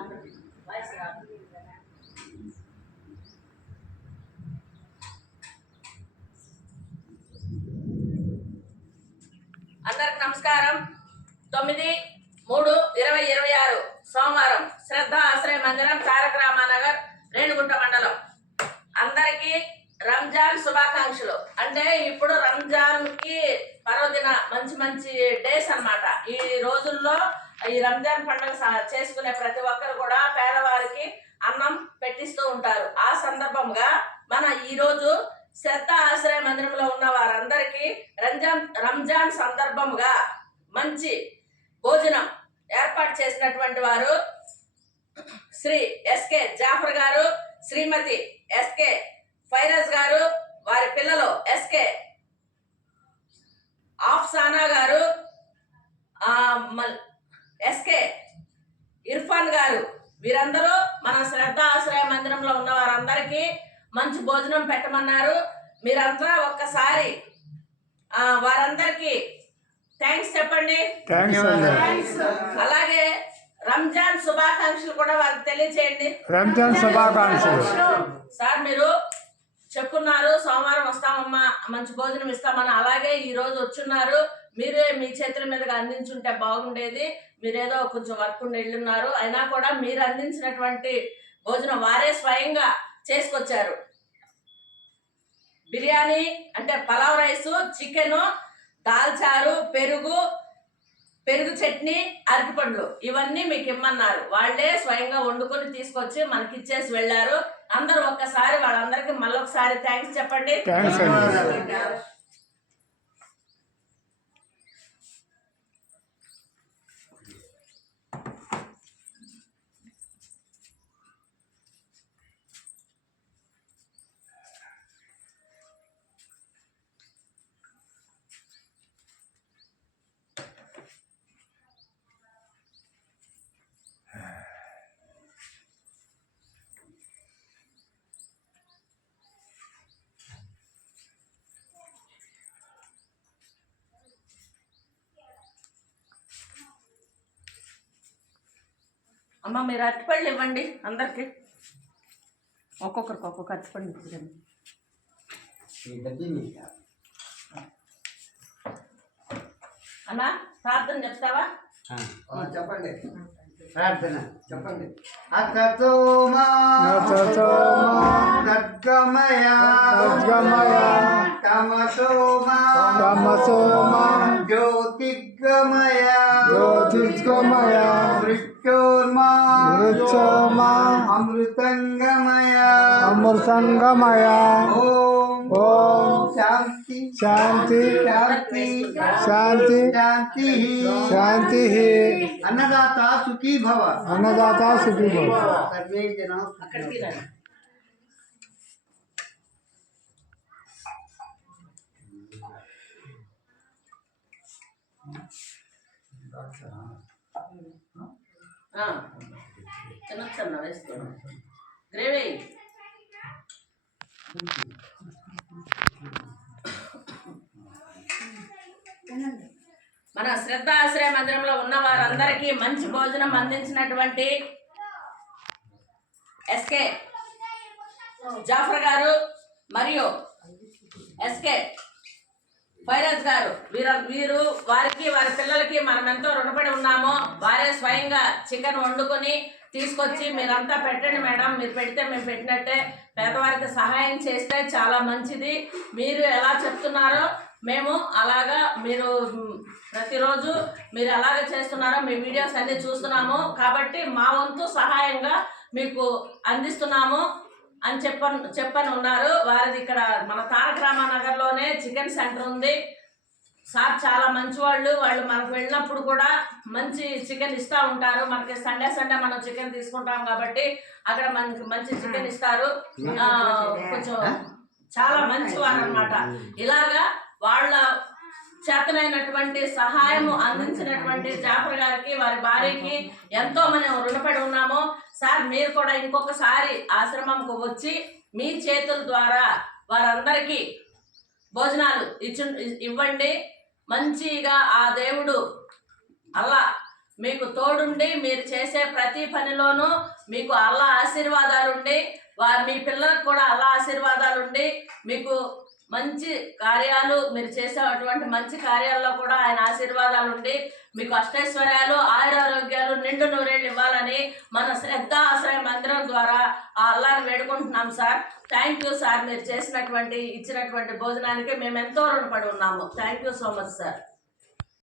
అందరికి నమస్కారం. 9/3/2026 సోమవారం శ్రద్ధ ఆశ్రయ మందిరం తారక రామానగర్ రేణుగుంట మండలం. అందరికీ రంజాన్ శుభాకాంక్షలు. అంటే ఇప్పుడు రంజాన్ కి పర్వదిన మంచి మంచి డేస్ అన్నమాట. ఈ రోజుల్లో ఈ రంజాన్ పండుగ చేసుకునే ప్రతి ఒక్కరు కూడా పేదవారికి అన్నం పెట్టిస్తూ ఉంటారు. ఆ సందర్భంగా మన ఈ రోజు శ్రద్ధ ఆశ్రయ మందిరంలో ఉన్న వారందరికీ రంజాన్ సందర్భంగా మంచి భోజనం ఏర్పాటు చేసినటువంటి వారు శ్రీ ఎస్కే జాఫర్ గారు, శ్రీమతి ఎస్కే ఫైరజ్ గారు, వారి పిల్లలు ఎస్కే ఆఫ్సానా గారు, ఎస్కే ఇర్ఫాన్ గారు, వీరందరూ మన శ్రద్ధ ఆశ్రయ మందిరంలో ఉన్న వారందరికీ మంచి భోజనం పెట్టమన్నారు. మీరంతా ఒక్కసారి వారందరికీ థ్యాంక్స్ చెప్పండి. అలాగే రంజాన్ శుభాకాంక్షలు కూడా వారికి తెలియచేయండి. రంజాన్ శుభాకాంక్షలు సార్. మీరు చెప్పున్నారు సోమవారం వస్తామమ్మా, మంచి భోజనం ఇస్తామని. అలాగే ఈ రోజు వచ్చున్నారు. మీరే మీ చేతుల మీదుగా అందించుంటే బాగుండేది. మీరేదో కొంచెం వర్క్ ఉండి వెళ్ళున్నారు. అయినా కూడా మీరు అందించినటువంటి భోజనం వారే స్వయంగా చేసుకొచ్చారు. బిర్యానీ అంటే పలావ్ రైసు, చికెను, దాల్చారు, పెరుగు చట్నీ, అరటిపండ్లు ఇవన్నీ మీకు ఇమ్మన్నారు. వాళ్ళే స్వయంగా వండుకొని తీసుకొచ్చి మనకి ఇచ్చేసి వెళ్ళారు. అందరూ ఒక్కసారి వాళ్ళందరికీ మళ్ళొకసారి థ్యాంక్స్ చెప్పండి. అమ్మ మీరు అరటిపళ్ళు ఇవ్వండి అందరికి. ఒక్కొక్కరికి ఒక్కొక్క అరటిపండు ఇవ్వండి. అన్నా ప్రార్థన చెప్తావా? చెప్పండి. ప్రార్థన చెప్పండి. అతతోమా సద్గమయ తమసోమా జ్యోతిర్గమయ మృత్యోర్మా అమృతంగమయ ఓం శాంతి శాంతి శాంతి శాంతి శాంతి శాంతి. అన్నదాత సుఖీ భవ. అన్నదాత సుఖీ భవ. సర్వే జనా అక్కడికి రండి. చిన్న వేసుకోండి. గ్రేవీ మన శ్రద్ధ ఆశ్రయ మందిరంలో ఉన్న వారందరికీ మంచి భోజనం అందించినటువంటి ఎస్కే జాఫర్ గారు మరియు ఎస్కే ఫైరజ్ గారు, వీరు వారికి వారి పిల్లలకి మనం ఎంతో రుణపడి ఉన్నామో. వారే స్వయంగా చికెన్ వండుకొని తీసుకొచ్చి మీరంతా పెట్టండి మేడం, మీరు పెడితే మేము పెట్టినట్టే. పేదవారికి సహాయం చేస్తే చాలా మంచిది. మీరు ఎలా చెప్తున్నారో మేము అలాగా, మీరు ప్రతిరోజు మీరు ఎలాగ చేస్తున్నారో మీ వీడియోస్ అన్నీ చూస్తున్నాము. కాబట్టి మా వంతు సహాయంగా మీకు అందిస్తున్నాము అని చెప్పని ఉన్నారు. వారిది ఇక్కడ మన తారక రామానగర్లోనే చికెన్ సెంటర్ ఉంది. సార్ చాలా మంచి వాళ్ళు మనకు వెళ్ళినప్పుడు కూడా మంచి చికెన్ ఇస్తూ ఉంటారు. మనకి సండే మనం చికెన్ తీసుకుంటాం కాబట్టి అక్కడ మనకి మంచి చికెన్ ఇస్తారు. కొంచెం చాలా మంచి వారు అన్నమాట. ఇలాగా వాళ్ళ చేతనైనటువంటి సహాయము అందించినటువంటి జాఫర్ గారికి, వారి భార్యకి ఎంతో మనం రుణపడి ఉన్నాము. సార్ మీరు కూడా ఇంకొకసారి ఆశ్రమంకు వచ్చి మీ చేతుల ద్వారా వారందరికీ భోజనాలు ఇవ్వండి. మంచిగా ఆ దేవుడు అల్లా మీకు తోడుండి మీరు చేసే ప్రతి పనిలోనూ మీకు అల్లా ఆశీర్వాదాలు ఉండి మీ పిల్లలకు కూడా అల్లా ఆశీర్వాదాలు ఉండి మీకు మంచి కార్యాలు మీరు చేసేటువంటి మంచి కార్యాల్లో కూడా ఆయన ఆశీర్వాదాలు ఉండి మీకు అష్టైశ్వర్యాలు ఆయురారోగ్యాలు నిండు నూరేళ్ళు ఇవ్వాలని మన శ్రద్ధ ఆశ్రయ మందిరం ద్వారా ఆ అల్లాని వేడుకుంటున్నాం సార్. థ్యాంక్ యూ సార్, మీరు ఇచ్చినటువంటి భోజనానికి మేము ఎంతో రుణపడి ఉన్నాము. Thank you so much sir.